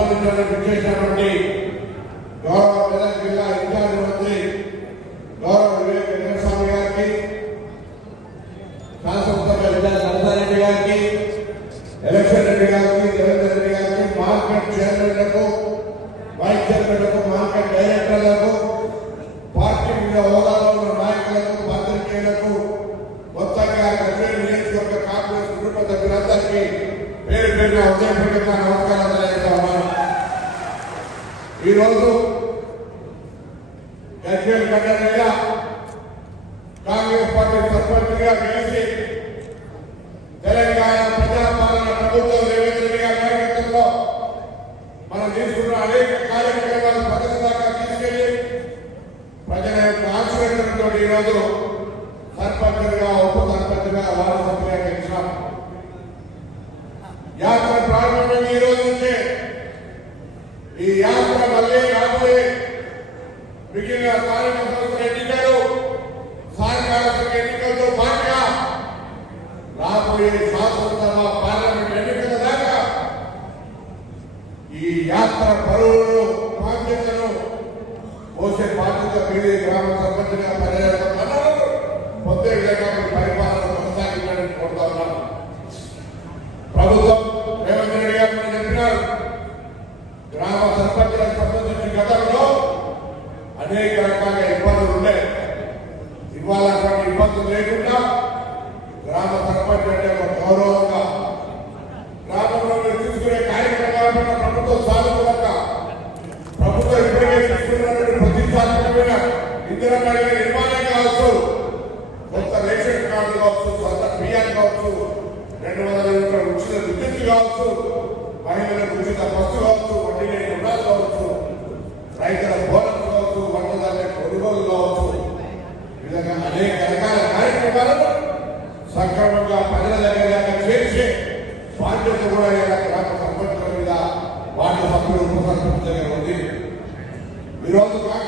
సన్మానించడానికి చేసినటువంటి గౌరవ మెదక్ జిల్లా ఇన్ఛార్జ్ మంత్రి గౌరవ వివేక్ వెంకటస్వామి గారికి శాసనసభ విద్యా నరసారెడ్డి గారికి ఎలక్షన్ రెడ్డి గారికి దేవేంద్ర రెడ్డి గారికి మార్కెట్ చైర్మన్లకు వైస్ చైర్మన్లకు మార్కెట్ డైరెక్టర్లకు పార్టీ వివిధ హోదాలో ఉన్న నాయకులకు పాత్రికేయులకు మొత్తంగా నియోజకవర్గ కాంగ్రెస్ కుటుంబ సభ్యులందరికీ పేరు పేరున ఉదయపూర్వక నమస్కారాలు ఈరోజు గజ్వేల్ గడ్డ కాంగ్రెస్ పార్టీ సర్పంచ్గా కలిసి తెలంగాణ ప్రజాపాలన ప్రభుత్వం రేవంత్ రెడ్డి గారి నాయకత్వంలో మనం తీసుకున్న అనేక కార్యక్రమాలు ప్రజల దాకా తీసుకెళ్ళి ప్రజల యొక్క ఆశీర్వచనంతో ఈరోజు సర్పంచ్గా ఉప సర్పంచ్గా వారసత్వంగా గెలిచాం యాత్ర ప్రారంభమైన ఈ రోజు నుంచే. యాత్ర మళ్ళీ రాబోయే మిగిలిన స్థానిక ఎన్నికలు సహకార ఎన్నికలతో పాటుగా రాబోయే శాసనసభ పార్లమెంట్ ఎన్నికల దాకా ఈ యాత్ర బరువును బాధ్యతను పోసే బాధ్యత మీదే గ్రామ సర్పంచ్గా పర్యటన పొందే విధంగా ఇవాళ అటువంటి ఇబ్బందులు లేకుండా గ్రామ సర్పంచ్ అంటే ఒక గౌరవంగా గ్రామంలో మీరు తీసుకునే కార్యక్రమాల ప్రభుత్వం సానుకూలంగా ప్రభుత్వం ఇప్పటికే తీసుకున్నటువంటి ప్రతిష్టాత్మకమైన ఇందిరా మహిళ నిర్మాణం కావచ్చు. కొత్త రేషన్ కార్డు కావచ్చు సొంత బియ్యం కావచ్చు రెండు వందల యూనిట్ల ఉచిత విద్యుత్ కావచ్చు మహిళలకు ఉచిత బస్సు కావచ్చు వడ్డీ లేని రుణాలు కావచ్చు రైతుల బోనస్ కావచ్చు వంట ధాన్యం కొనుగోలు కావచ్చు ఈ విధంగా అనేక రకాల కార్యక్రమాలను సక్రమంగా ప్రజల దగ్గర దాకా చేర్చి బాధ్యత కూడా గ్రామ సర్పంచుల మీద వార్డు సభ్యులు ఉప ఉంది ఈరోజు కాంగ్రెస్